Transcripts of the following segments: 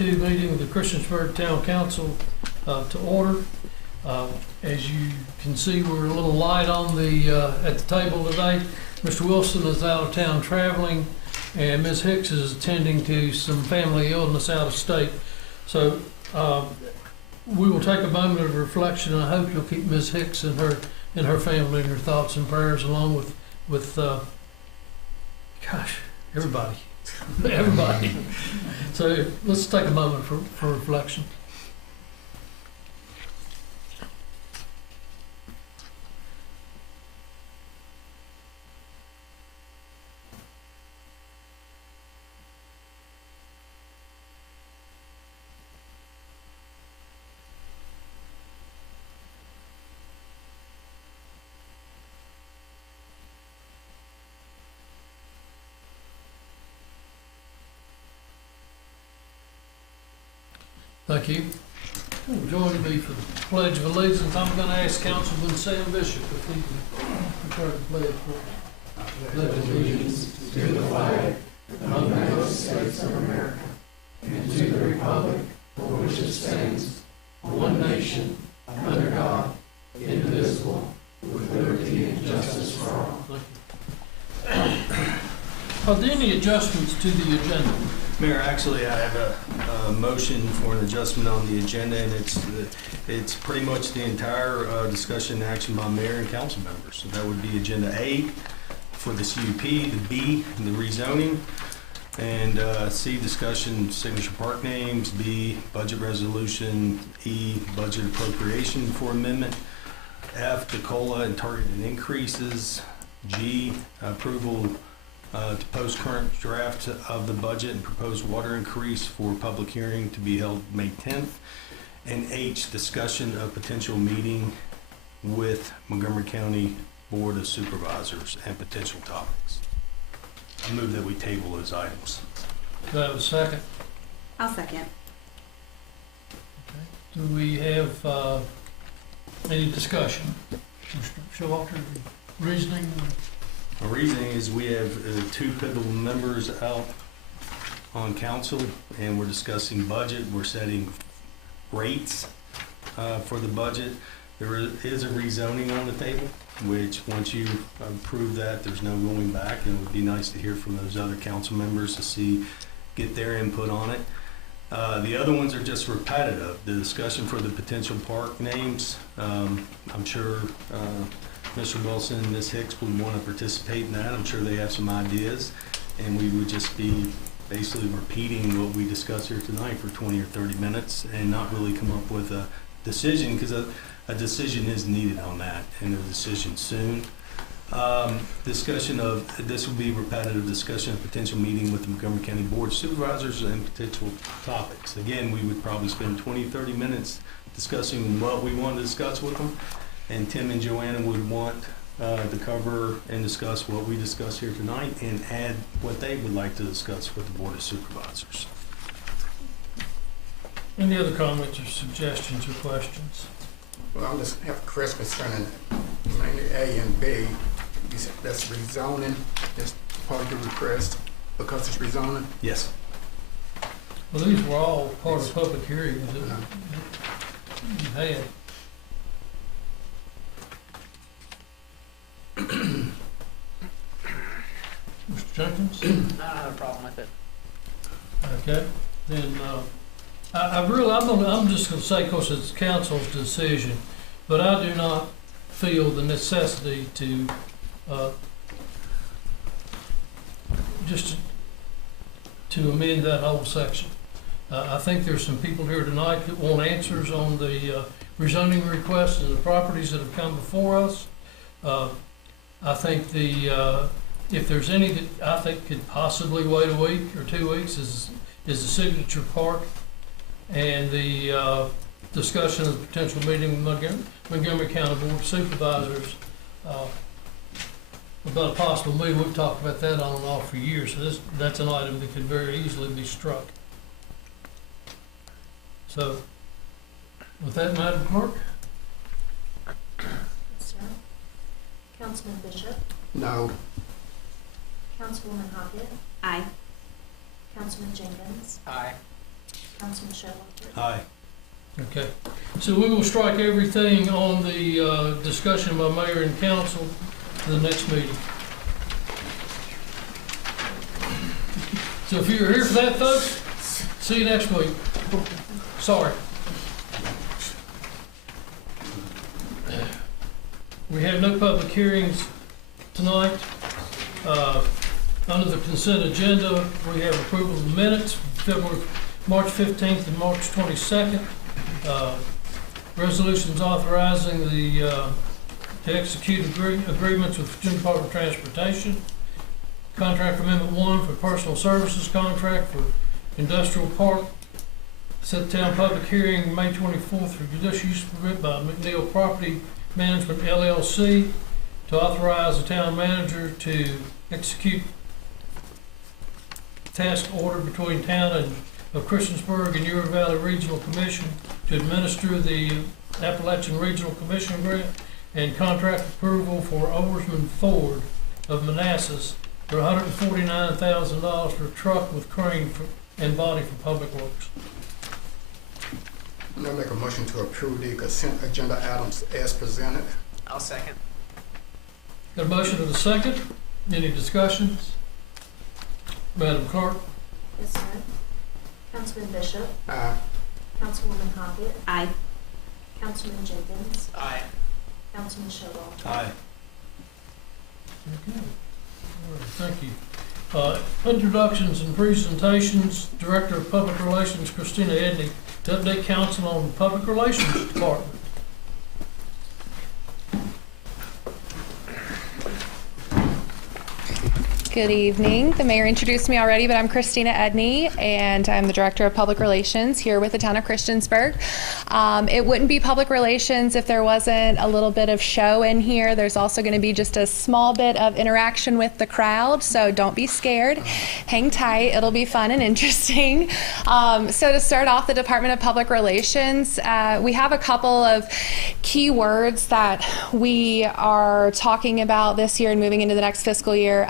2022 meeting of the Christiansburg Town Council to order. As you can see, we're a little light on the at the table today. Mr. Wilson is out of town traveling, and Ms. Hicks is attending to some family illness out of state. So we will take a moment of reflection, and I hope you'll keep Ms. Hicks and her family in your thoughts and prayers, along with everybody. Everybody. So let's take a moment for reflection. Thank you. Join me for the Pledge of Allegiance. I'm going to ask Councilman Sam Bishop if he can prepare the pledge for us. Pledge allegiance to the flag of the United States of America and to the republic for which it stands, one nation, under God, indivisible, with liberty and justice for all. Are there any adjustments to the agenda? Mayor, actually, I have a motion for an adjustment on the agenda, and it's pretty much the entire discussion and action by mayor and council members. So that would be agenda A for the CUP, the B, the rezoning, and C, discussion signature park names, B, budget resolution, E, budget appropriation for amendment, F, the COLA and targeted increases, G, approval to post current draft of the budget and proposed water increase for public hearing to be held May 10th. And H, discussion of potential meeting with Montgomery County Board of Supervisors and potential topics. I move that we table those items. Do I have a second? I'll second. Okay. Do we have any discussion? Mr. Showalter, reasoning? The reasoning is we have two pivotal members out on council, and we're discussing budget. We're setting rates for the budget. There is a rezoning on the table, which once you approve that, there's no going back, and it would be nice to hear from those other council members to get their input on it. The other ones are just repetitive. The discussion for the potential park names, I'm sure Mr. Wilson and Ms. Hicks would want to participate in that. I'm sure they have some ideas, and we would just be basically repeating what we discussed here tonight for 20 or 30 minutes and not really come up with a decision, because a decision is needed on that, and a decision soon. Discussion of, this will be repetitive discussion of potential meeting with the Montgomery County Board of Supervisors and potential topics. Again, we would probably spend 20, 30 minutes discussing what we want to discuss with them. And Tim and Joanna would want to cover and discuss what we discussed here tonight and add what they would like to discuss with the Board of Supervisors. Any other comments or suggestions or questions? Well, I'm just have Chris concerning mainly A and B. You said that's rezoning. That's part of the request because it's rezoning. Yes. Well, these were all part of public hearings that you had. Mr. Jenkins? I don't have a problem with it. Okay, then, I'm just gonna say, of course, it's council's decision, but I do not feel the necessity to, just to amend that whole section. I think there's some people here tonight that want answers on the rezoning requests and the properties that have come before us. I think if there's any that I think could possibly wait a week or 2 weeks is the signature part and the discussion of the potential meeting with Montgomery County Board of Supervisors about a possible meeting. We've talked about that on and off for years, so that's an item that could very easily be struck. So, with that, Madam Clerk? Yes, sir. Councilman Bishop, No. Councilwoman Hockett, Aye. Councilman Jenkins, Aye. Councilman Showalter. Aye. Okay, so we will strike everything on the discussion by mayor and council to the next meeting. So if you're here for that, folks, see you next week. Sorry. We have no public hearings tonight. Under the consent agenda, we have approval of the minutes, March 15th and March 22nd. Resolutions authorizing to execute agreements with Virginia Department of Transportation. Contract Amendment 1 for personal services contract for Industrial Park. Set town public hearing May 24th for judicial use permit by McNeil Property Management LLC to authorize the town manager to execute task order between town of Christiansburg and Uri Valley Regional Commission to administer the Appalachian Regional Commission grant, and contract approval for Oversman Ford of Manassas for $149,000 for a truck with crane and body for Public Works. I'll make a motion to approve the consent agenda items as presented. I'll second. Got a motion and a second. Any discussions? Madam Clerk? Yes, sir. Councilman Bishop. Aye. Councilwoman Hoggett. Aye. Councilman Jenkins. Aye. Councilman Showalter. Aye. Okay. All right, thank you. Introductions and presentations. Director of Public Relations, Christina Edney, to update council on the Public Relations Department. Good evening. The mayor introduced me already, but I'm Christina Edney, and I'm the Director of Public Relations here with the town of Christiansburg. It wouldn't be public relations if there wasn't a little bit of show in here. There's also going to be just a small bit of interaction with the crowd, so don't be scared. Hang tight. It'll be fun and interesting. So to start off the Department of Public Relations, we have a couple of key words that we are talking about this year and moving into the next fiscal year.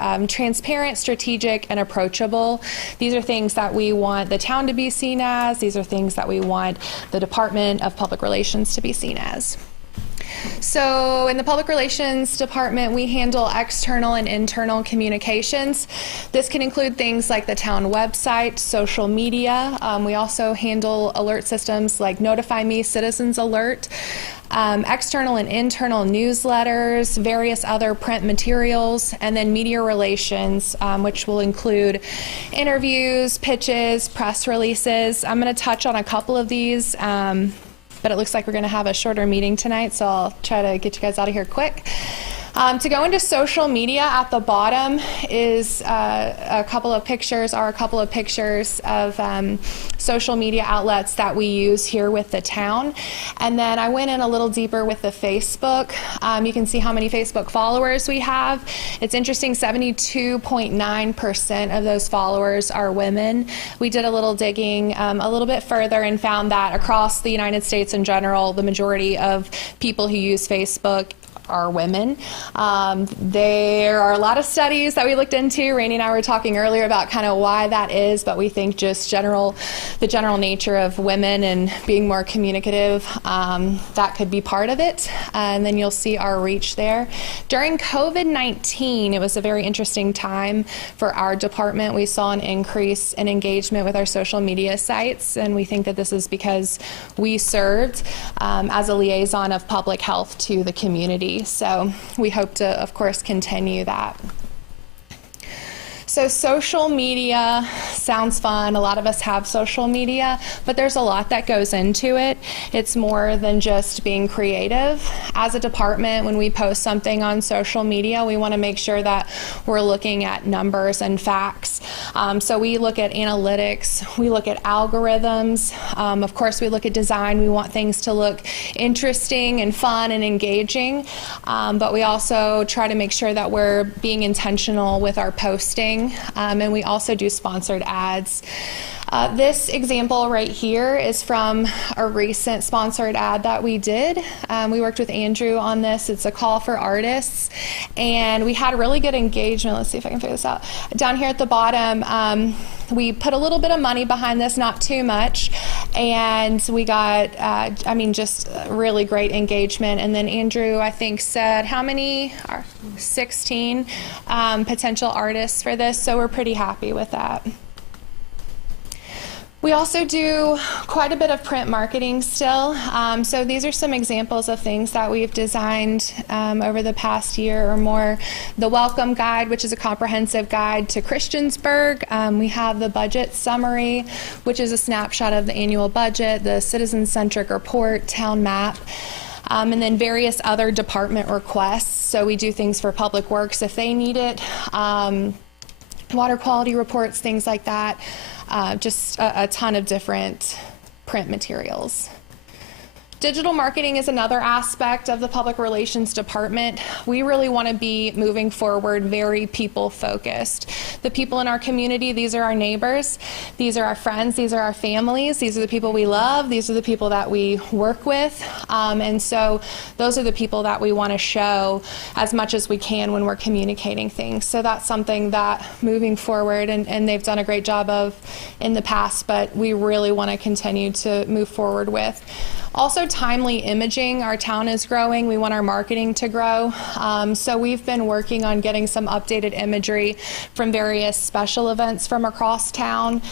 Transparent, strategic, and approachable. These are things that we want the town to be seen as. These are things that we want the Department of Public Relations to be seen as. So in the Public Relations Department, we handle external and internal communications. This can include things like the town website, social media. We also handle alert systems like Notify Me, Citizens Alert. External and internal newsletters, various other print materials, and then media relations, which will include interviews, pitches, press releases. I'm going to touch on a couple of these, but it looks like we're going to have a shorter meeting tonight, so I'll try to get you guys out of here quick. To go into social media, at the bottom is a couple of pictures of social media outlets that we use here with the town. And then I went in a little deeper with the Facebook. You can see how many Facebook followers we have. It's interesting, 72.9% of those followers are women. We did a little digging a little bit further and found that across the United States in general, the majority of people who use Facebook are women. There are a lot of studies that we looked into. Rainey and I were talking earlier about kind of why that is, but we think just the general nature of women and being more communicative, that could be part of it. And then you'll see our reach there. During COVID-19, it was a very interesting time for our department. We saw an increase in engagement with our social media sites, and we think that this is because we served as a liaison of public health to the community. So we hope to, of course, continue that. So social media sounds fun. A lot of us have social media, but there's a lot that goes into it. It's more than just being creative. As a department, when we post something on social media, we want to make sure that we're looking at numbers and facts. So we look at analytics, we look at algorithms. Of course, we look at design. We want things to look interesting and fun and engaging, but we also try to make sure that we're being intentional with our posting. And we also do sponsored ads. This example right here is from a recent sponsored ad that we did. We worked with Andrew on this. It's a call for artists, and we had really good engagement. Let's see if I can figure this out. Down here at the bottom, we put a little bit of money behind this, not too much, and we got, just really great engagement. And then Andrew, I think, said how many? 16 potential artists for this, so we're pretty happy with that. We also do quite a bit of print marketing still. So these are some examples of things that we've designed over the past year or more. The Welcome Guide, which is a comprehensive guide to Christiansburg. We have the budget summary, which is a snapshot of the annual budget, the citizen-centric report, town map. And then various other department requests. So we do things for Public Works if they need it, water quality reports, things like that. Just a ton of different print materials. Digital marketing is another aspect of the public relations department. We really want to be moving forward very people focused. The people in our community, these are our neighbors, these are our friends, these are our families, these are the people we love, these are the people that we work with. And so those are the people that we want to show as much as we can when we're communicating things. So that's something that moving forward, and they've done a great job of in the past, but we really want to continue to move forward with. Also, timely imaging. Our town is growing. We want our marketing to grow. So we've been working on getting some updated imagery from various special events from across town,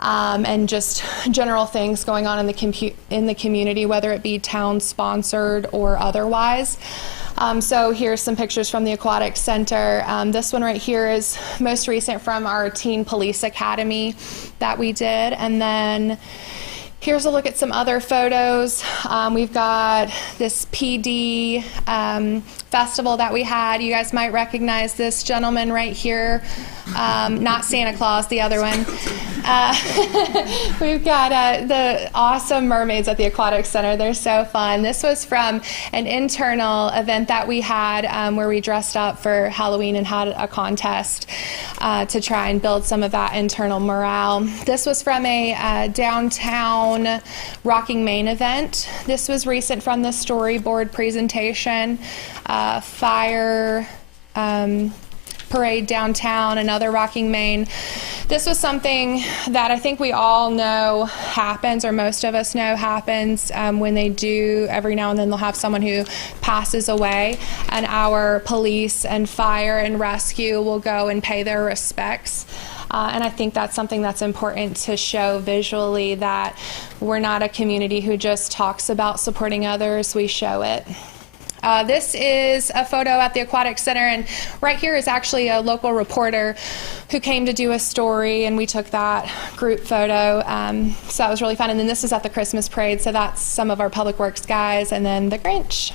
and just general things going on in the community, whether it be town-sponsored or otherwise. So here's some pictures from the Aquatic Center. This one right here is most recent from our Teen Police Academy that we did. And then here's a look at some other photos. We've got this PD festival that we had. You guys might recognize this gentleman right here. Not Santa Claus, the other one. We've got the awesome mermaids at the Aquatic Center. They're so fun. This was from an internal event that we had where we dressed up for Halloween and had a contest to try and build some of that internal morale. This was from a downtown Rocking Main event. This was recent from the storyboard presentation. Fire parade downtown, another Rocking Main. This was something that I think we all know happens, or most of us know happens, when they do, every now and then they'll have someone who passes away, and our police and fire and rescue will go and pay their respects. And I think that's something that's important to show visually, that we're not a community who just talks about supporting others, we show it. This is a photo at the Aquatic Center, and right here is actually a local reporter who came to do a story, and we took that group photo. So that was really fun. And then this is at the Christmas parade, so that's some of our Public Works guys, and then the Grinch.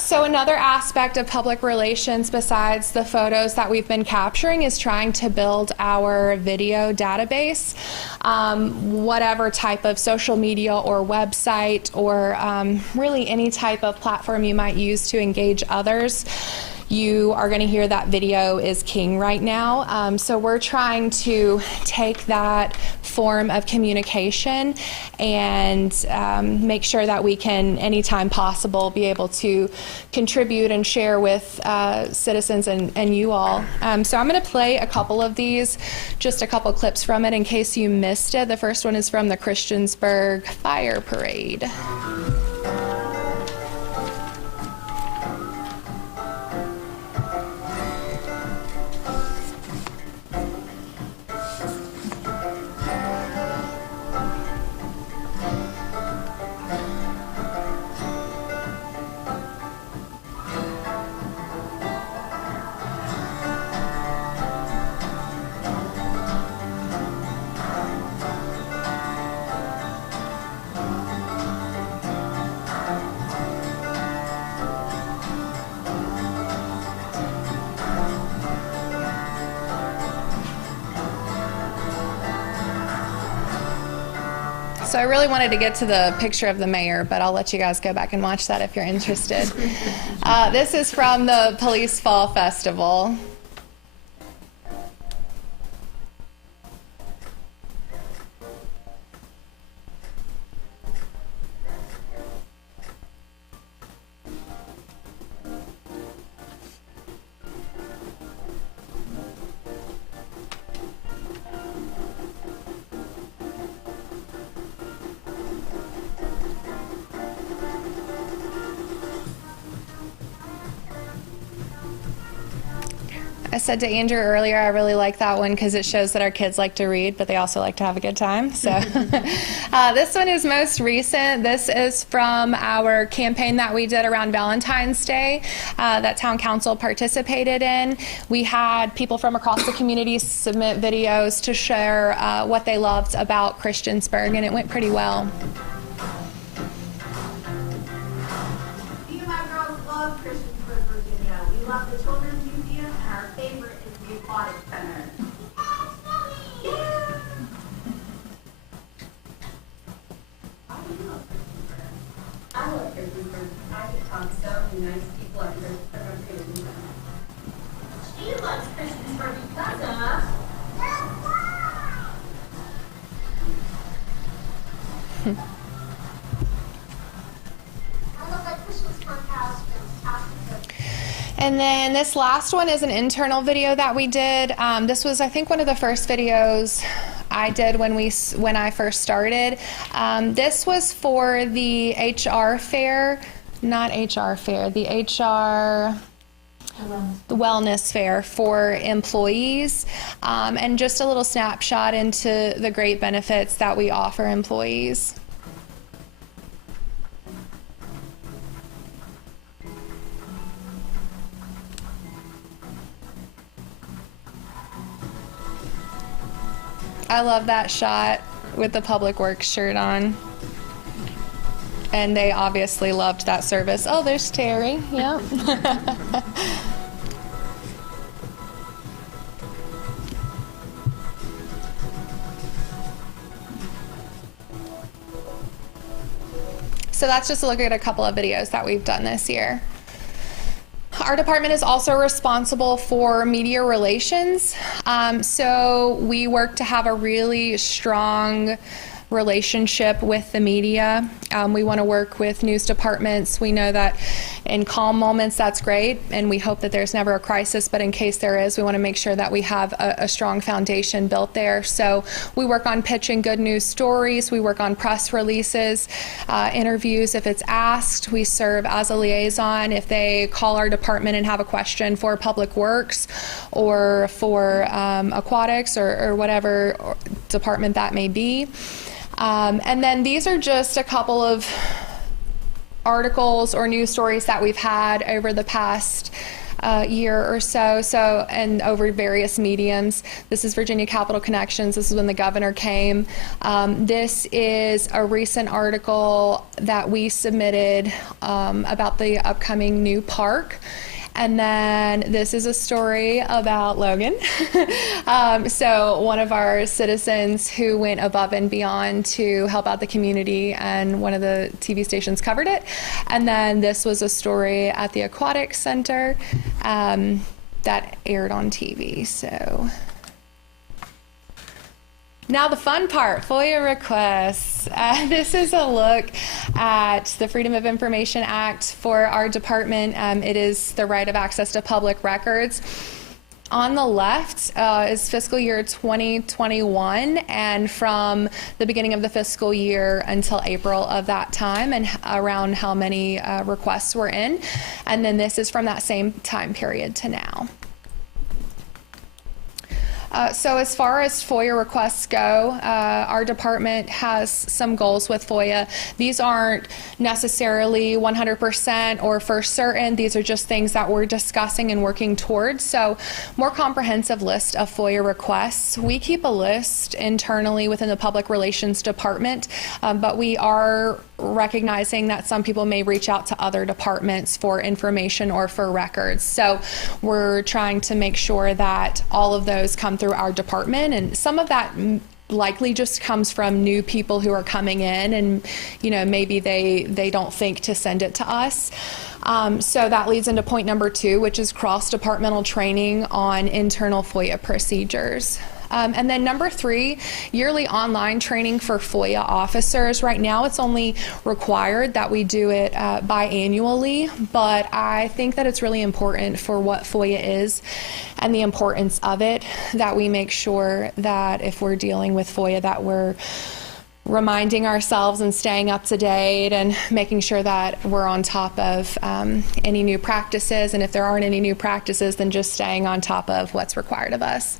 So another aspect of public relations besides the photos that we've been capturing is trying to build our video database. Whatever type of social media or website or really any type of platform you might use to engage others, you are going to hear that video is king right now. So we're trying to take that form of communication and make sure that we can, anytime possible, be able to contribute and share with citizens and you all. So I'm going to play a couple of these, just a couple clips from it in case you missed it. The first one is from the Christiansburg Fire Parade. So I really wanted to get to the picture of the mayor, but I'll let you guys go back and watch that if you're interested. This is from the Police Fall Festival. I said to Andrew earlier, I really like that one because it shows that our kids like to read, but they also like to have a good time. So this one is most recent. This is from our campaign that we did around Valentine's Day that Town Council participated in. We had people from across the community submit videos to share what they loved about Christiansburg, and it went pretty well. Me and my girls love Christiansburg, Virginia. We love the Children's Museum, and our favorite is the Aquatic Center. I love Christiansburg. I get taught so many nice people at Christiansburg. She loves Christiansburg because of... I love that Christiansburg has fantastic. And then this last one is an internal video that we did. This was, I think, one of the first videos I did when I first started. This was for the HR fair, not HR fair, the wellness fair for employees, and just a little snapshot into the great benefits that we offer employees. I love that shot with the Public Works shirt on. And they obviously loved that service. Oh, there's Terry. Yep. So that's just a look at a couple of videos that we've done this year. Our department is also responsible for media relations. So we work to have a really strong relationship with the media. We want to work with news departments. We know that in calm moments, that's great, and we hope that there's never a crisis, but in case there is, we want to make sure that we have a strong foundation built there. So we work on pitching good news stories. We work on press releases, interviews if it's asked. We serve as a liaison if they call our department and have a question for Public Works or for aquatics or whatever department that may be. And then these are just a couple of articles or news stories that we've had over the past year or so, and over various mediums. This is Virginia Capital Connections. This is when the governor came. This is a recent article that we submitted about the upcoming new park. And then this is a story about Logan. So one of our citizens who went above and beyond to help out the community, and one of the TV stations covered it. And then this was a story at the Aquatic Center that aired on TV. So now the fun part, FOIA requests. This is a look at the Freedom of Information Act for our department. It is the right of access to public records. On the left is fiscal year 2021, and from the beginning of the fiscal year until April of that time, and around how many requests were in. And then this is from that same time period to now. So as far as FOIA requests go, our department has some goals with FOIA. These aren't necessarily 100% or for certain. These are just things that we're discussing and working towards. So more comprehensive list of FOIA requests. We keep a list internally within the Public Relations Department, but we are recognizing that some people may reach out to other departments for information or for records. So we're trying to make sure that all of those come through our department, and some of that likely just comes from new people who are coming in, and maybe they don't think to send it to us. So that leads into point number 2, which is cross-departmental training on internal FOIA procedures. And then number 3, yearly online training for FOIA officers. Right now it's only required that we do it biannually, but I think that it's really important for what FOIA is and the importance of it, that we make sure that if we're dealing with FOIA that we're reminding ourselves and staying up to date and making sure that we're on top of any new practices. And if there aren't any new practices, then just staying on top of what's required of us.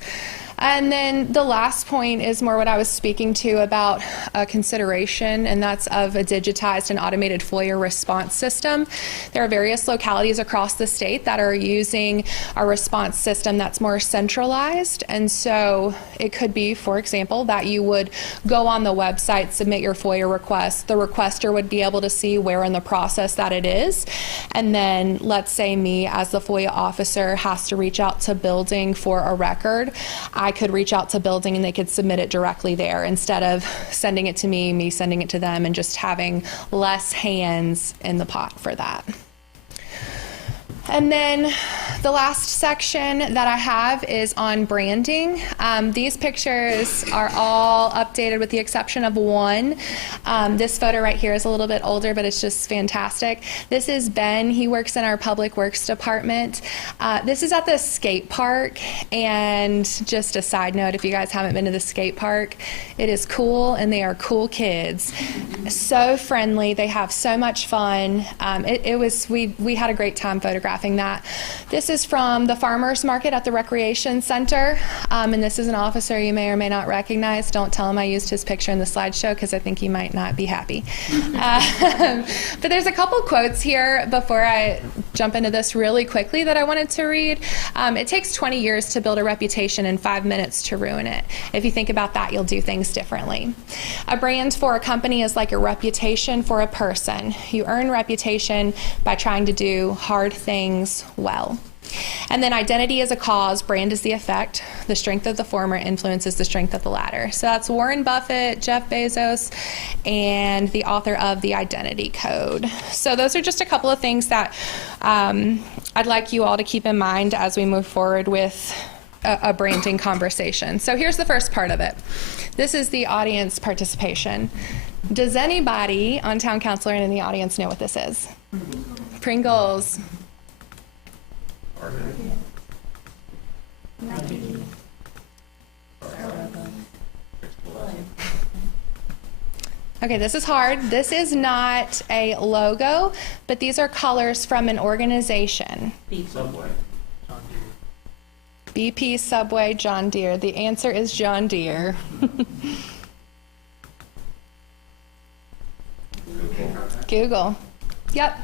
And then the last point is more what I was speaking to about consideration, and that's of a digitized and automated FOIA response system. There are various localities across the state that are using a response system that's more centralized. And so it could be, for example, that you would go on the website, submit your FOIA request. The requester would be able to see where in the process that it is. And then let's say me as the FOIA officer has to reach out to building for a record. I could reach out to building and they could submit it directly there instead of sending it to me sending it to them, and just having less hands in the pot for that. And then the last section that I have is on branding. These pictures are all updated with the exception of one. This photo right here is a little bit older, but it's just fantastic. This is Ben. He works in our Public Works department. This is at the skate park. And just a side note, if you guys haven't been to the skate park, it is cool, and they are cool kids. So friendly. They have so much fun. We had a great time photographing that. This is from the farmers market at the recreation center, and this is an officer you may or may not recognize. Don't tell him I used his picture in the slideshow, because I think he might not be happy. But there's a couple quotes here before I jump into this really quickly that I wanted to read. It takes 20 years to build a reputation and 5 minutes to ruin it. If you think about that, you'll do things differently. A brand for a company is like a reputation for a person. You earn reputation by trying to do hard things well. And then identity is a cause, brand is the effect. The strength of the former influences the strength of the latter. So that's Warren Buffett, Jeff Bezos, and the author of The Identity Code. So those are just a couple of things that I'd like you all to keep in mind as we move forward with a branding conversation. So here's the first part of it. This is the audience participation. Does anybody on town council and in the audience know what this is? Pringles. Okay, this is hard. This is not a logo, but these are colors from an organization. Subway. John Deere. BP, Subway, John Deere. The answer is John Deere. Google. Yep.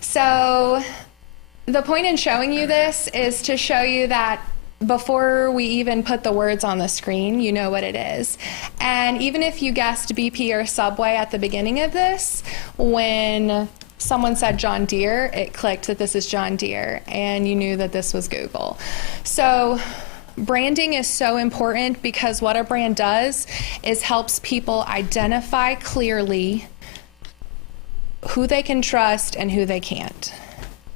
So the point in showing you this is to show you that before we even put the words on the screen, you know what it is. And even if you guessed BP or Subway at the beginning of this, when someone said John Deere, it clicked that this is John Deere, and you knew that this was Google. So branding is so important, because what a brand does is helps people identify clearly who they can trust and who they can't.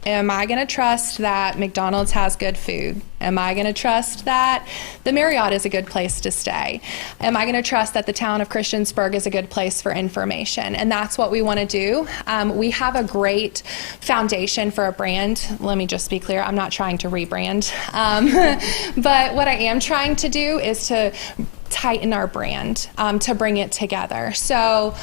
Am I going to trust that McDonald's has good food? Am I going to trust that the Marriott is a good place to stay? Am I going to trust that the town of Christiansburg is a good place for information? And that's what we want to do. We have a great foundation for a brand. Let me just be clear, I'm not trying to rebrand. But what I am trying to do is to tighten our brand, to bring it together. So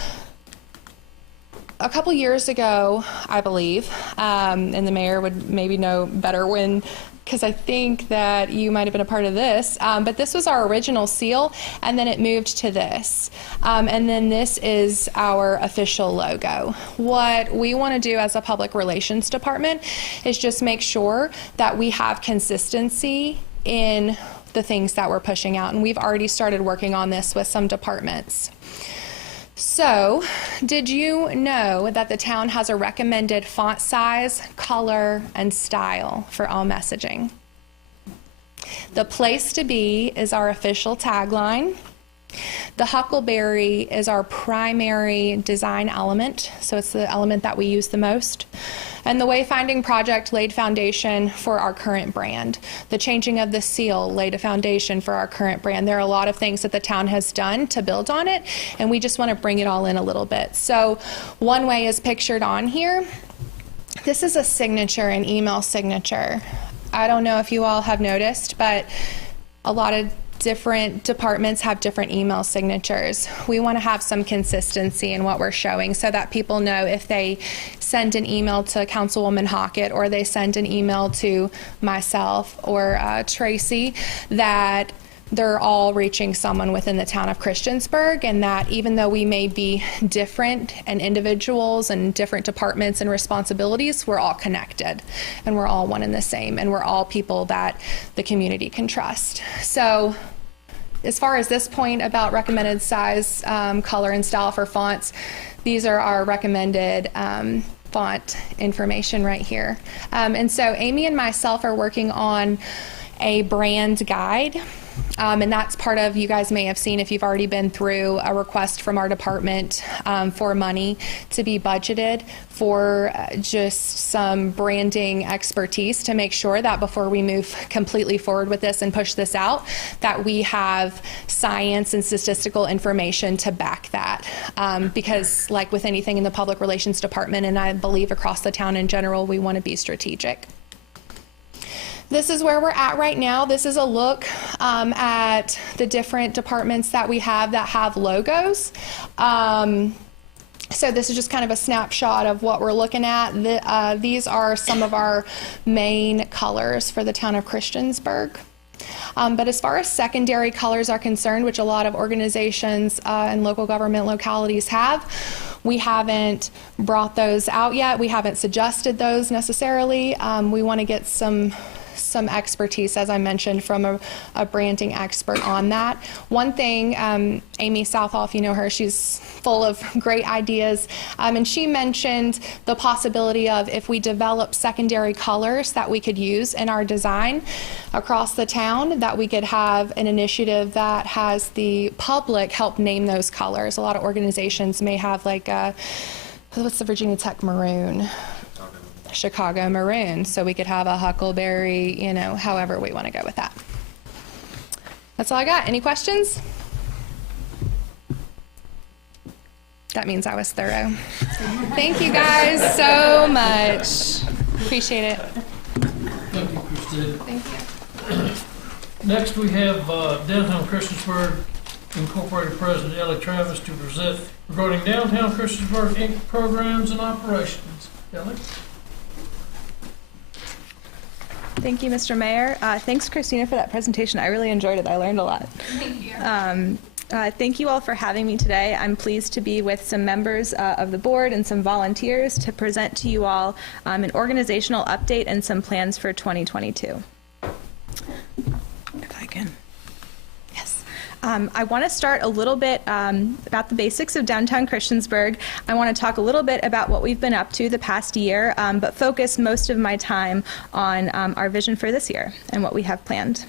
a couple years ago, I believe, and the mayor would maybe know better when, because I think that you might have been a part of this, but this was our original seal, and then it moved to this. And then this is our official logo. What we want to do as a public relations department is just make sure that we have consistency in the things that we're pushing out, and we've already started working on this with some departments. So, did you know that the town has a recommended font size, color, and style for all messaging? The place to be is our official tagline. The huckleberry is our primary design element, so it's the element that we use the most. And the Wayfinding project laid foundation for our current brand. The changing of the seal laid a foundation for our current brand. There are a lot of things that the town has done to build on it, and we just want to bring it all in a little bit. So one way is pictured on here. This is a signature, an email signature. I don't know if you all have noticed, but a lot of different departments have different email signatures. We want to have some consistency in what we're showing so that people know if they send an email to Councilwoman Hockett or they send an email to myself or Tracy, that they're all reaching someone within the town of Christiansburg, and that even though we may be different and individuals and different departments and responsibilities, we're all connected and we're all one and the same, and we're all people that the community can trust. So as far as this point about recommended size, color, and style for fonts, these are our recommended font information right here. And so Amy and myself are working on a brand guide. And that's part of, you guys may have seen if you've already been through a request from our department for money to be budgeted for just some branding expertise to make sure that before we move completely forward with this and push this out, that we have science and statistical information to back that. Because like with anything in the public relations department, and I believe across the town in general, we want to be strategic. This is where we're at right now. This is a look at the different departments that we have that have logos. So this is just kind of a snapshot of what we're looking at. These are some of our main colors for the town of Christiansburg. But as far as secondary colors are concerned, which a lot of organizations and local government localities have, we haven't brought those out yet. We haven't suggested those necessarily. We want to get some expertise, as I mentioned, from a branding expert on that. One thing, Amy Southoff, you know her, she's full of great ideas, and she mentioned the possibility of if we develop secondary colors that we could use in our design across the town, that we could have an initiative that has the public help name those colors. A lot of organizations may have like what's the Virginia Tech maroon? Chicago maroon, so we could have a huckleberry, you know, however we want to go with that. That's all I got. Any questions? That means I was thorough. Thank you guys so much. Appreciate it. Thank you, Christina. Thank you. Next, we have Downtown Christiansburg Incorporated President Ellie Travis to present regarding Downtown Christiansburg Inc. programs and operations. Ellie? Thank you, Mr. Mayor. Thanks, Christina, for that presentation. I really enjoyed it. I learned a lot. Thank you. Thank you all for having me today. I'm pleased to be with some members of the board and some volunteers to present to you all an organizational update and some plans for 2022. If I can. Yes. I want to start a little bit about the basics of Downtown Christiansburg. I want to talk a little bit about what we've been up to the past year, but focus most of my time on our vision for this year and what we have planned.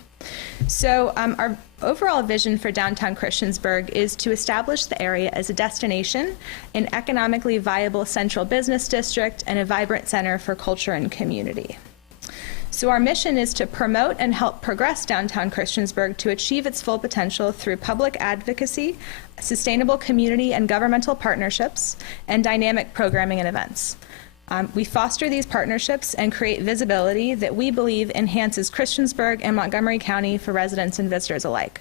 So our overall vision for Downtown Christiansburg is to establish the area as a destination, an economically viable central business district, and a vibrant center for culture and community. So our mission is to promote and help progress Downtown Christiansburg to achieve its full potential through public advocacy, sustainable community and governmental partnerships, and dynamic programming and events. We foster these partnerships and create visibility that we believe enhances Christiansburg and Montgomery County for residents and visitors alike.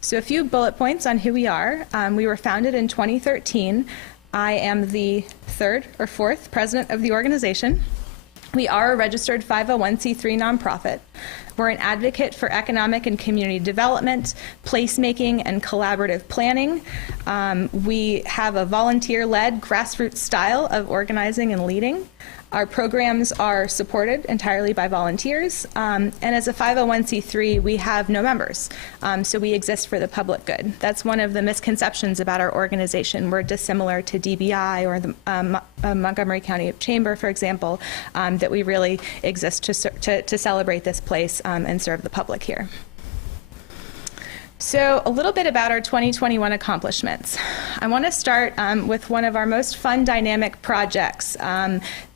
So a few bullet points on who we are. We were founded in 2013. I am the third or fourth president of the organization. We are a registered 501c3 nonprofit. We're an advocate for economic and community development, placemaking, and collaborative planning. We have a volunteer-led, grassroots style of organizing and leading. Our programs are supported entirely by volunteers, and as a 501c3, we have no members, so we exist for the public good. That's one of the misconceptions about our organization. We're dissimilar to DBI or the Montgomery County Chamber, for example, that we really exist to celebrate this place and serve the public here. So a little bit about our 2021 accomplishments. I want to start with one of our most fun dynamic projects,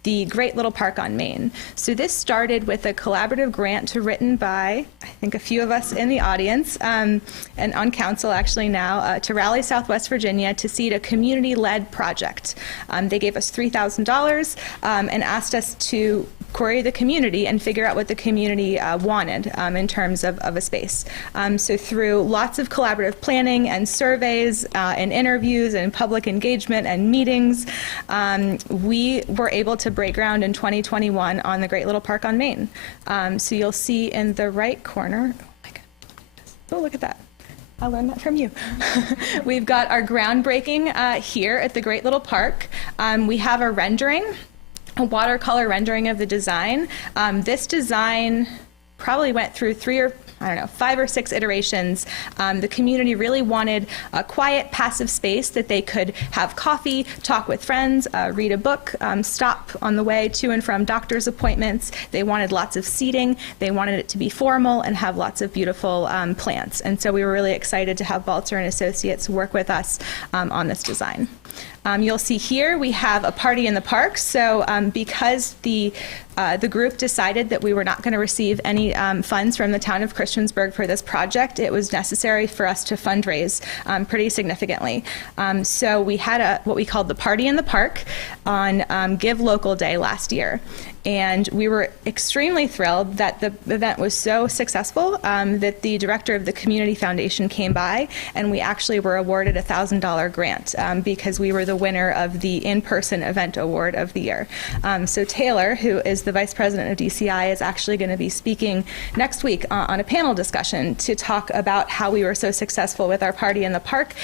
the Great Little Park on Main. So this started with a collaborative grant written by, I think, a few of us in the audience and on council actually now, to Rally Southwest Virginia to seed a community-led project. They gave us $3,000 and asked us to query the community and figure out what the community wanted in terms of a space. So through lots of collaborative planning and surveys and interviews and public engagement and meetings, we were able to break ground in 2021 on the Great Little Park on Main. So you'll see in the right corner, oh my goodness, oh look at that. I learned that from you. We've got our groundbreaking here at the Great Little Park. We have a rendering, a watercolor rendering of the design. This design probably went through 5 or 6 iterations. The community really wanted a quiet, passive space that they could have coffee, talk with friends, read a book, stop on the way to and from doctor's appointments. They wanted lots of seating. They wanted it to be formal and have lots of beautiful plants. And so we were really excited to have Balzer and Associates work with us on this design. You'll see here we have a party in the park. So because the group decided that we were not going to receive any funds from the town of Christiansburg for this project, it was necessary for us to fundraise pretty significantly. So we had what we called the Party in the Park on Give Local Day last year. And we were extremely thrilled that the event was so successful that the director of the Community Foundation came by, and we actually were awarded a $1,000 grant because we were the winner of the in-person event award of the year. So Taylor, who is the vice president of DCI, is actually going to be speaking next week on a panel discussion to talk about how we were so successful with our Party in the Park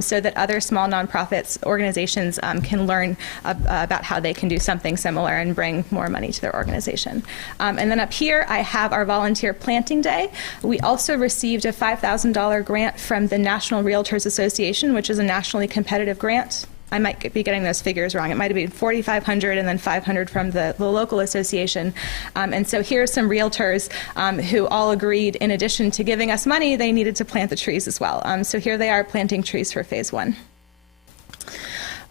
so that other small nonprofits, organizations can learn about how they can do something similar and bring more money to their organization. And then up here, I have our Volunteer Planting Day. We also received a $5,000 grant from the National Realtors Association, which is a nationally competitive grant. I might be getting those figures wrong. It might have been $4,500 and then $500 from the local association. And so here are some realtors who all agreed, in addition to giving us money, they needed to plant the trees as well. So here they are planting trees for phase 1.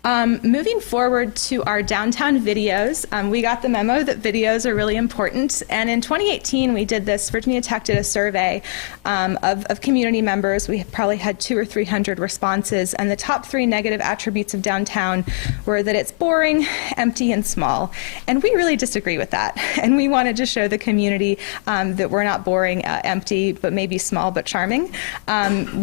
Moving forward to our downtown videos, we got the memo that videos are really important. And in 2018, we did this, Virginia Tech did a survey of community members. We probably had 200 or 300 responses. And the top 3 negative attributes of downtown were that it's boring, empty, and small. And we really disagree with that. And we wanted to show the community that we're not boring, empty, but maybe small but charming.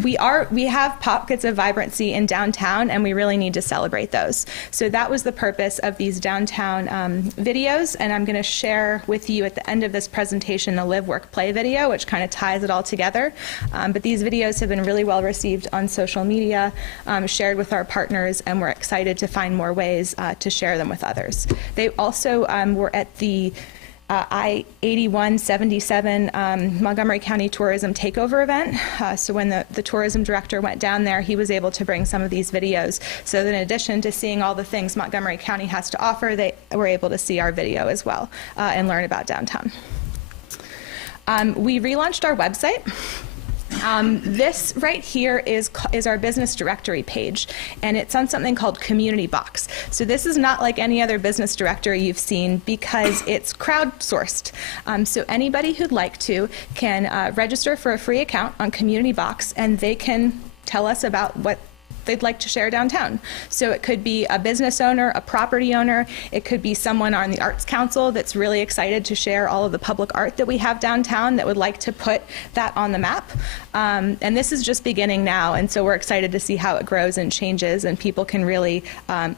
We have pockets of vibrancy in downtown, and we really need to celebrate those. So that was the purpose of these downtown videos, and I'm going to share with you at the end of this presentation the Live, Work, Play video, which kind of ties it all together. But these videos have been really well received on social media, shared with our partners, and we're excited to find more ways to share them with others. They also were at the I-8177 Montgomery County Tourism Takeover event. So when the tourism director went down there, he was able to bring some of these videos. So that in addition to seeing all the things Montgomery County has to offer, they were able to see our video as well and learn about downtown. We relaunched our website. This right here is our business directory page, and it's on something called Community Box. So this is not like any other business directory you've seen because it's crowdsourced. So anybody who'd like to can register for a free account on Community Box, and they can tell us about what they'd like to share downtown. So it could be a business owner, a property owner, it could be someone on the Arts Council that's really excited to share all of the public art that we have downtown that would like to put that on the map. And this is just beginning now, and so we're excited to see how it grows and changes, and people can really,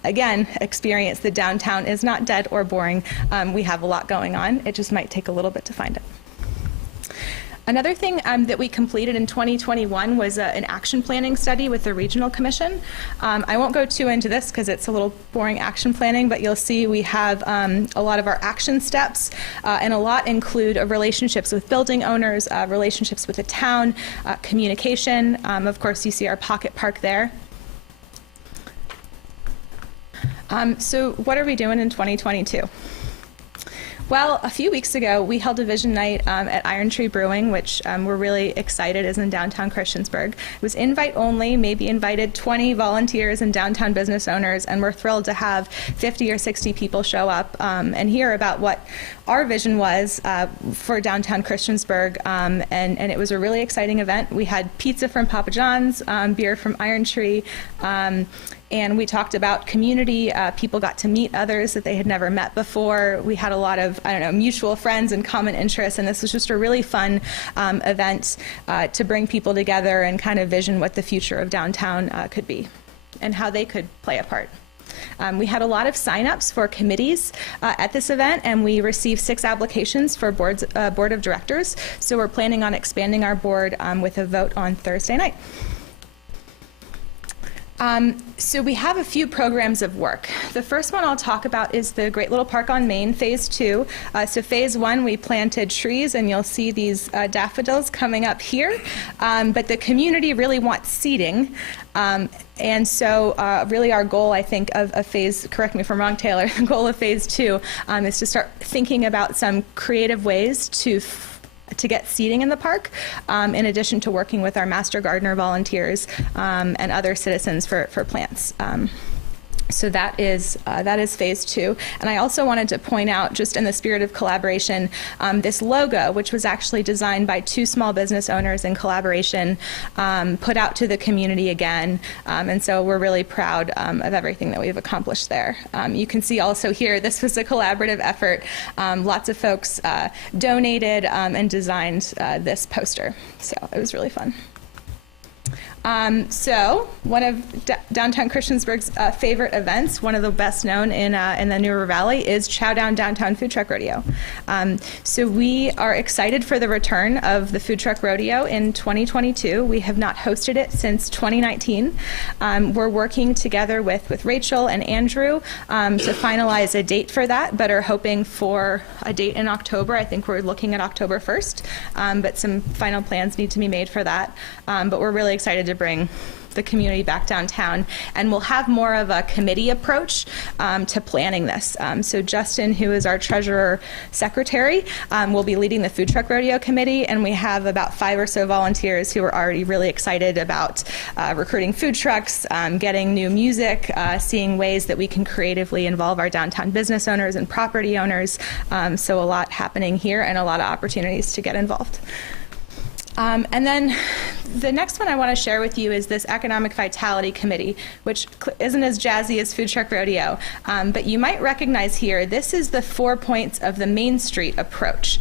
again, experience that downtown is not dead or boring. We have a lot going on. It just might take a little bit to find it. Another thing that we completed in 2021 was an action planning study with the Regional Commission. I won't go too into this because it's a little boring action planning, but you'll see we have a lot of our action steps, and a lot include relationships with building owners, relationships with the town, communication. Of course, you see our pocket park there. So what are we doing in 2022? Well, a few weeks ago, we held a vision night at Iron Tree Brewing, which we're really excited is in downtown Christiansburg. It was invite only, maybe invited 20 volunteers and downtown business owners, and we're thrilled to have 50 or 60 people show up and hear about what our vision was for downtown Christiansburg, and it was a really exciting event. We had pizza from Papa John's, beer from Iron Tree, and we talked about community. People got to meet others that they had never met before. We had a lot of, mutual friends and common interests, and this was just a really fun event to bring people together and kind of vision what the future of downtown could be and how they could play a part. We had a lot of sign-ups for committees at this event, and we received 6 applications for board of directors. So we're planning on expanding our board with a vote on Thursday night. So we have a few programs of work. The first one I'll talk about is the Great Little Park on Main, Phase 2. So Phase 1, we planted trees, and you'll see these daffodils coming up here. But the community really wants seating. And so really our goal, I think, of Phase, correct me if I'm wrong, Taylor, the goal of Phase 2 is to start thinking about some creative ways to get seating in the park, in addition to working with our Master Gardener volunteers and other citizens for plants. So that is Phase 2. And I also wanted to point out, just in the spirit of collaboration, this logo, which was actually designed by 2 small business owners in collaboration, put out to the community again. And so we're really proud of everything that we've accomplished there. You can see also here, this was a collaborative effort. Lots of folks donated and designed this poster. So it was really fun. So one of downtown Christiansburg's favorite events, one of the best known in the New River Valley, is Chowdown Downtown Food Truck Rodeo. So we are excited for the return of the Food Truck Rodeo in 2022. We have not hosted it since 2019. We're working together with Rachel and Andrew to finalize a date for that, but are hoping for a date in October. I think we're looking at October 1st, but some final plans need to be made for that. But we're really excited to bring the community back downtown, and we'll have more of a committee approach to planning this. So Justin, who is our treasurer secretary, will be leading the Food Truck Rodeo Committee, and we have about 5 or so volunteers who are already really excited about recruiting food trucks, getting new music, seeing ways that we can creatively involve our downtown business owners and property owners. So a lot happening here and a lot of opportunities to get involved. And then the next one I want to share with you is this Economic Vitality Committee, which isn't as jazzy as Food Truck Rodeo. But you might recognize here, this is the 4 points of the Main Street approach.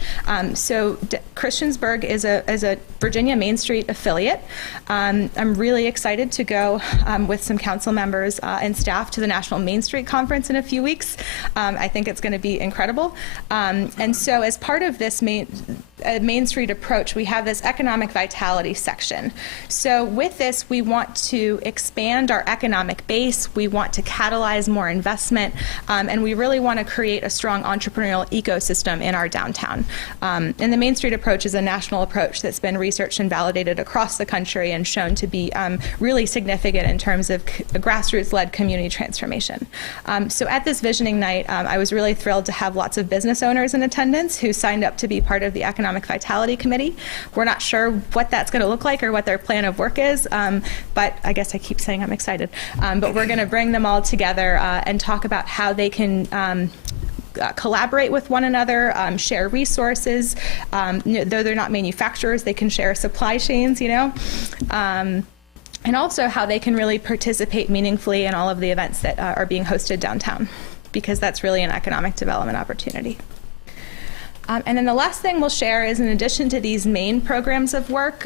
So Christiansburg is a Virginia Main Street affiliate. I'm really excited to go with some council members and staff to the National Main Street Conference in a few weeks. I think it's going to be incredible. And so as part of this Main Street approach, we have this economic vitality section. So with this, we want to expand our economic base, we want to catalyze more investment, and we really want to create a strong entrepreneurial ecosystem in our downtown. And the Main Street approach is a national approach that's been researched and validated across the country and shown to be really significant in terms of grassroots-led community transformation. So at this visioning night, I was really thrilled to have lots of business owners in attendance who signed up to be part of the Economic Vitality Committee. We're not sure what that's going to look like or what their plan of work is, but I guess I keep saying I'm excited. But we're going to bring them all together and talk about how they can collaborate with one another, share resources. Though they're not manufacturers, they can share supply chains, and also how they can really participate meaningfully in all of the events that are being hosted downtown, because that's really an economic development opportunity. And then the last thing we'll share is, in addition to these main programs of work,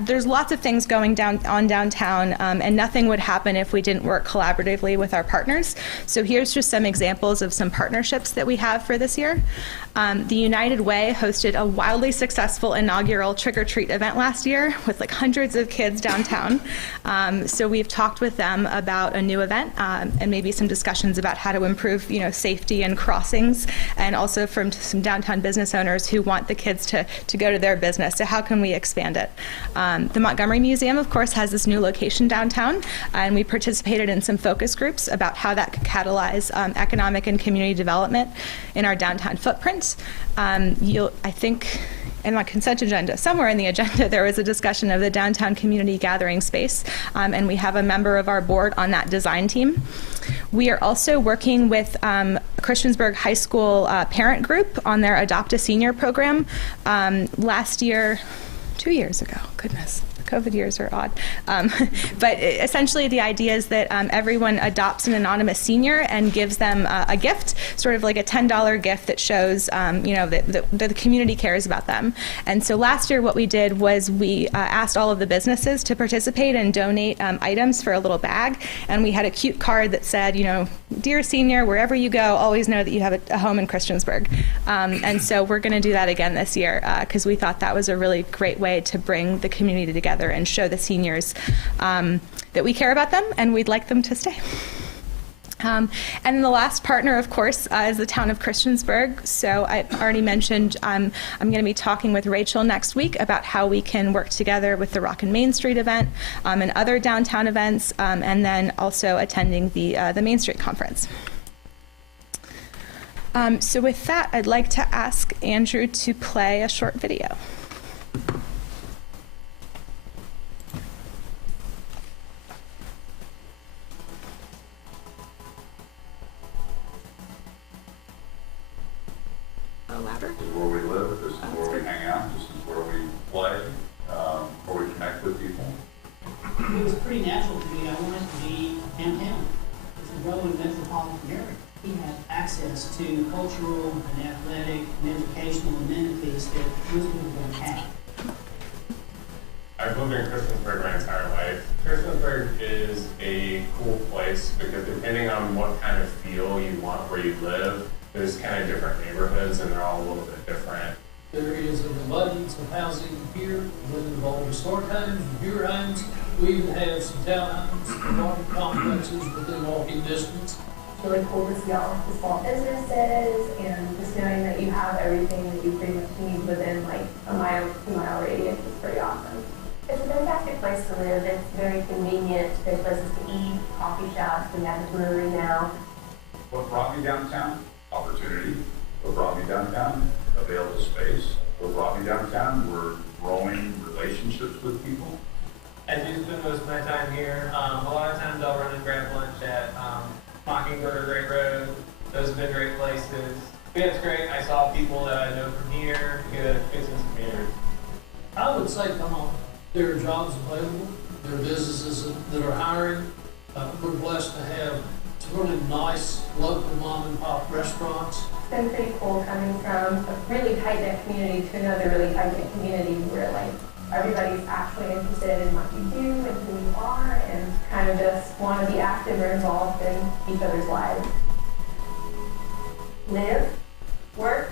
there's lots of things going on downtown, and nothing would happen if we didn't work collaboratively with our partners. So here's just some examples of some partnerships that we have for this year. The United Way hosted a wildly successful inaugural trick-or-treat event last year with like hundreds of kids downtown. So we've talked with them about a new event and maybe some discussions about how to improve, safety and crossings, and also from some downtown business owners who want the kids to go to their business. So how can we expand it? The Montgomery Museum, of course, has this new location downtown, and we participated in some focus groups about how that could catalyze economic and community development in our downtown footprint. I think in my consent agenda, somewhere in the agenda, there was a discussion of the downtown community gathering space, and we have a member of our board on that design team. We are also working with Christiansburg High School parent group on their Adopt a Senior program. Last year, 2 years ago, goodness. COVID years are odd. But essentially the idea is that everyone adopts an anonymous senior and gives them a gift, sort of like a $10 gift that shows that the community cares about them. And so last year what we did was we asked all of the businesses to participate and donate items for a little bag. And we had a cute card that said, dear senior, wherever you go, always know that you have a home in Christiansburg. And so we're going to do that again this year because we thought that was a really great way to bring the community together and show the seniors that we care about them and we'd like them to stay. And then the last partner, of course, is the town of Christiansburg. So I already mentioned I'm going to be talking with Rachel next week about how we can work together with the Rockin' Main Street event and other downtown events, and then also attending the Main Street Conference. So with that, I'd like to ask Andrew to play a short video. This is where we live, this is where we hang out, this is where we play, where we connect with people. It was pretty natural to me. I wanted to be downtown. It's a growing metropolitan area. We have access to cultural and athletic and educational amenities that most people don't have. I've lived in Christiansburg my entire life. Christiansburg is a cool place because depending on what kind of feel you want where you live, there's kind of different neighborhoods and they're all a little bit different. There is an abundance of housing here, involving historic homes, viewer homes. We even have some townhomes, apartment complexes within walking distance. It's really cool to see all the small businesses and just knowing that you have everything that you pretty much need within like a mile, 2-mile radius is pretty awesome. It's a fantastic place to live. It's very convenient. There's places to eat, coffee shops, we have a brewery now. What brought me downtown? Opportunity. What brought me downtown? Available space. What brought me downtown? We're growing relationships with people. I do spend most of my time here. A lot of times I'll run and grab lunch at Mockingbird or Great Road. Those have been great places. But yeah, it's great. I saw people that I know from here, get a good sense of community. I would say, come on, there are jobs available, there are businesses that are hiring. We're blessed to have some really nice local mom and pop restaurants. It's been pretty cool coming from a really tight-knit community to another really tight-knit community where like everybody's actually interested in what you do and who you are and kind of just want to be active or involved in each other's lives. Live, work,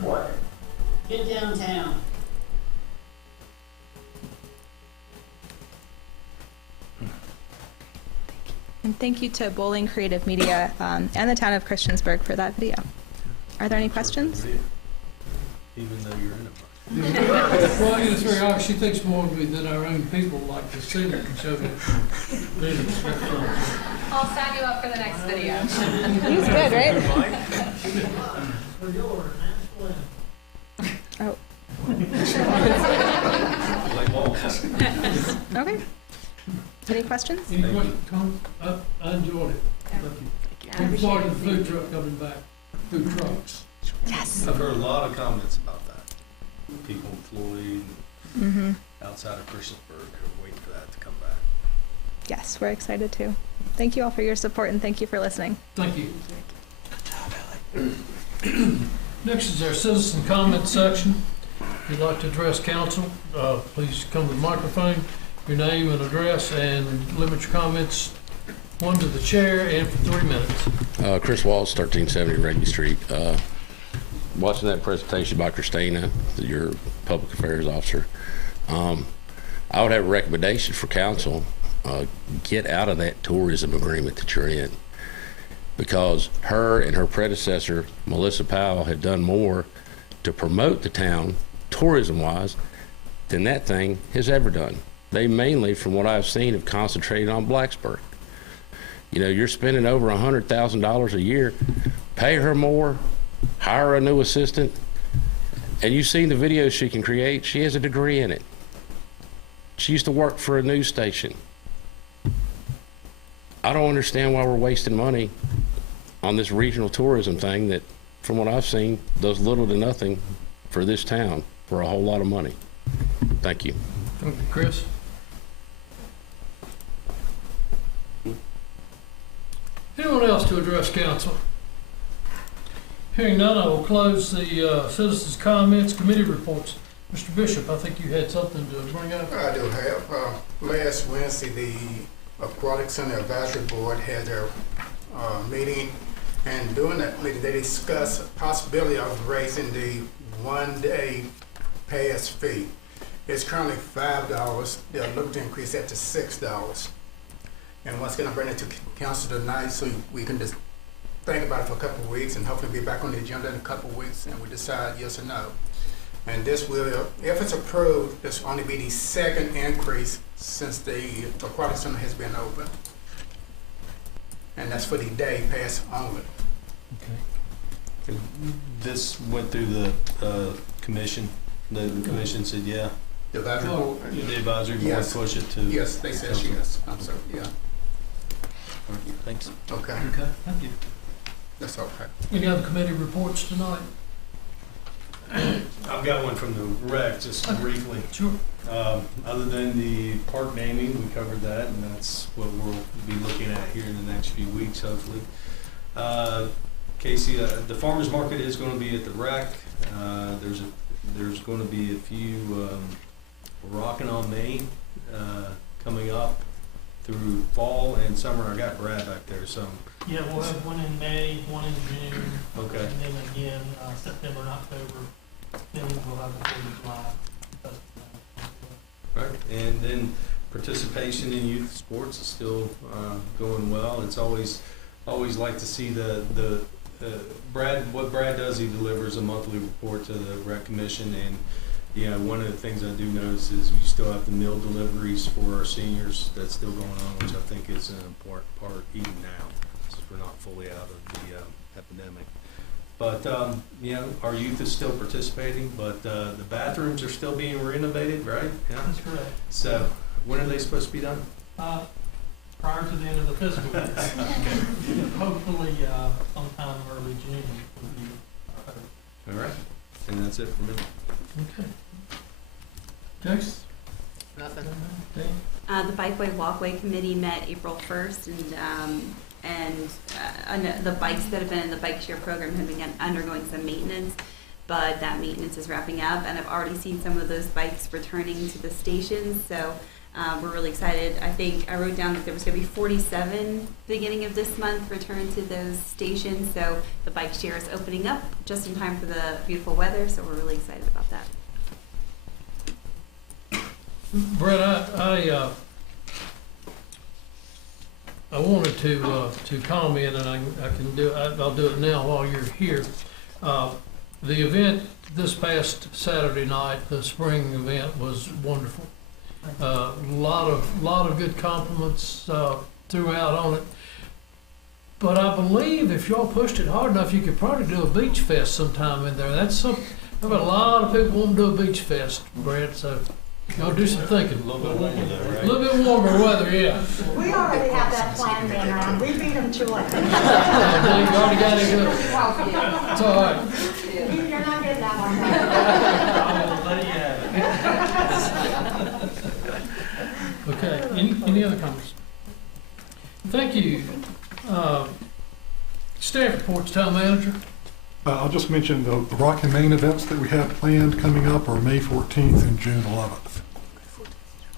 play. Get downtown. And thank you to Bowling Creative Media and the town of Christiansburg for that video. Are there any questions? Even though you're in it. Well, it's very obvious, she thinks more of me than our own people like to see it and show me. I'll sign you up for the next video. He's good, right? Oh. Okay. Any questions? Any questions, Tom? I enjoyed it. Thank you. Looking forward to the food truck coming back, food trucks. Yes. I've heard a lot of comments about that. People in Floyd, outside of Christiansburg are waiting for that to come back. Yes, we're excited too. Thank you all for your support and thank you for listening. Thank you. Next is our citizen comment section. If you'd like to address council, please come to the microphone, your name and address, and limit your comments, one to the chair and for 3 minutes. Chris Walls, 1370 Reggie Street. Watching that presentation by Christina, your public affairs officer, I would have a recommendation for council. Get out of that tourism agreement that you're in, because her and her predecessor, Melissa Powell, had done more to promote the town tourism-wise than that thing has ever done. They mainly, from what I've seen, have concentrated on Blacksburg. You know, you're spending over $100,000 a year. Pay her more, hire a new assistant, and you've seen the videos she can create. She has a degree in it. She used to work for a news station. I don't understand why we're wasting money on this regional tourism thing that, from what I've seen, does little to nothing for this town for a whole lot of money. Thank you. Thank you, Chris. Anyone else to address council? Hearing none, I will close the citizens' comments, committee reports. Mr. Bishop, I think you had something to bring up. I do have. Last Wednesday, the Aquatic Center Advisory Board had their meeting, and during that meeting, they discussed the possibility of raising the one-day pass fee. It's currently $5. They're looking to increase that to $6. And once again, I'm bringing it to council tonight so we can just think about it for a couple of weeks and hopefully be back on the agenda in a couple of weeks and we decide yes or no. And this will, if it's approved, this will only be the second increase since the Aquatic Center has been open. And that's for the day pass only. Okay. This went through the commission. The commission said, yeah. The advisory board? The advisory board Yes. push it to. Yes, they said yes. I'm sorry, yeah. Thanks. Okay, Okay, thank you. that's all right. Any other committee reports tonight? I've got one from the rec, just briefly. Sure. Other than the park naming, we covered that, and that's what we'll be looking at here in the next few weeks, hopefully. Casey, the farmer's market is gonna be at the rec. There's gonna be a few, Rockin' on Main, coming up through fall and summer. I got Brad back there, so. Yeah, we'll have one in May, one in June, Okay. and then again, September and October, then we'll have the 4th of July. Right, and then participation in youth sports is still going well. It's always like to see the what Brad does. He delivers a monthly report to the rec commission, and one of the things I do notice is we still have the meal deliveries for our seniors. That's still going on, which I think is an important part even now, since we're not fully out of the epidemic. But, our youth is still participating, but the bathrooms are still being renovated, right? Yeah. That's correct. So, when are they supposed to be done? Prior to the end of the fiscal year. Hopefully, sometime early June would be our hope. All right. And that's it for me. Okay. Jax? Nothing. Okay. The Bikeway Walkway Committee met April 1st, and the bikes that have been in the bike share program have been undergoing some maintenance, but that maintenance is wrapping up, and I've already seen some of those bikes returning to the stations, so we're really excited. I think I wrote down that there was going to be 47 beginning of this month return to those stations, so the bike share is opening up just in time for the beautiful weather, so we're really excited about that. Brett, I wanted to comment, and I'll do it now while you're here. The event this past Saturday night, the spring event, was wonderful. Lot of good compliments throughout on it. But I believe if y'all pushed it hard enough, you could probably do a beach fest sometime in there. I've got a lot of people want to do a beach fest, Brett. So y'all do some thinking. A little bit warmer though, right? A little bit warmer weather, yeah. We already have that plan, man. We beat them to it. You already got it good. It's all right. You're not getting that one. Okay, any other comments? Thank you. Staff reports, town manager. I'll just mention the Rock and Main events that we have planned coming up are May 14th and June 11th.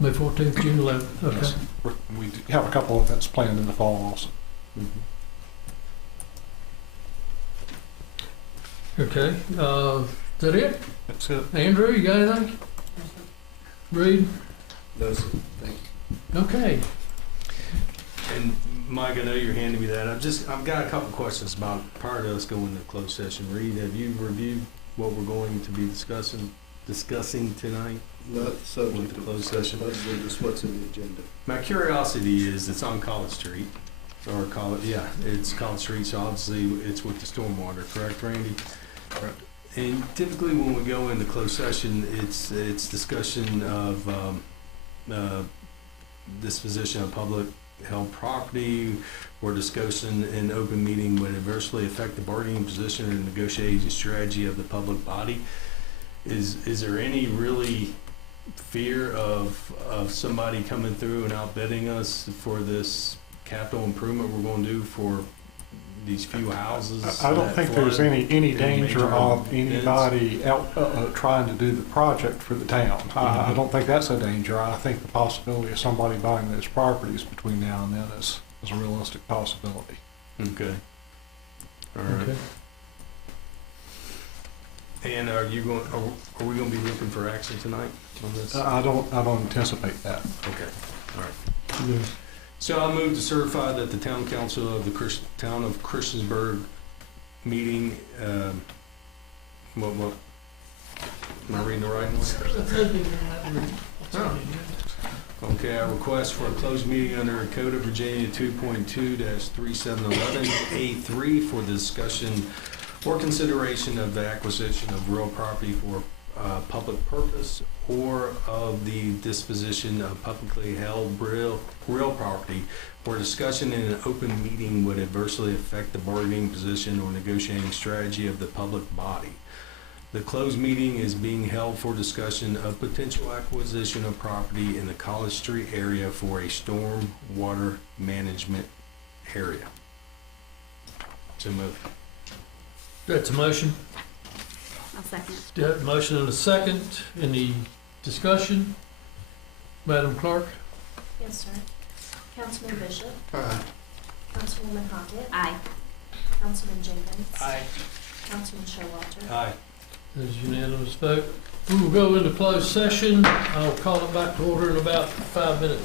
May 14th, June 11th, okay. Yes. We have a couple of events planned in the fall also. Okay, is that it? That's it. Andrew, you got anything? Reed? No, sir. Thank you. Okay. And Mike, I know you're handing me that. I've got a couple questions about prior to us going to closed session. Reed, have you reviewed what we're going to be discussing tonight? Not subject to closed session. Other just what's in the agenda. My curiosity is, it's on College Street, it's College Street, so obviously it's with the stormwater, correct, Randy? Correct. And typically when we go into closed session, it's discussion of disposition of public held property or discussion in open meeting would adversely affect the bargaining position or negotiating strategy of the public body. Is there any really fear of somebody coming through and outbidding us for this capital improvement we're gonna do for these few houses? I don't that think there's flood? any danger major of bids? anybody out trying to do the project for the town. I don't think that's a danger. I think the possibility of somebody buying those properties between now and then is a realistic possibility. Okay. All right. And are we gonna be looking for action tonight on this? I don't anticipate that. Okay, all right. So I move to certify that the town council of the town of Christiansburg meeting, what, am I reading the right one? Okay, I request for a closed meeting under Code of Virginia 2.2-3711A3 for the discussion or consideration of the acquisition of real property for public purpose or of the disposition of publicly held real property where discussion in an open meeting would adversely affect the bargaining position or negotiating strategy of the public body. The closed meeting is being held for discussion of potential acquisition of property in the College Street area for a storm water management area. So move. That's a motion. I'll second. Got a motion and a second. Any discussion? Madam Clerk? Yes, sir. Councilman Bishop? Aye. Councilwoman Hoggett? Aye. Councilman Jenkins? Aye. Councilman Showalter? Aye. There's a unanimous vote. We will go into closed session. I'll call it back to order in about 5 minutes.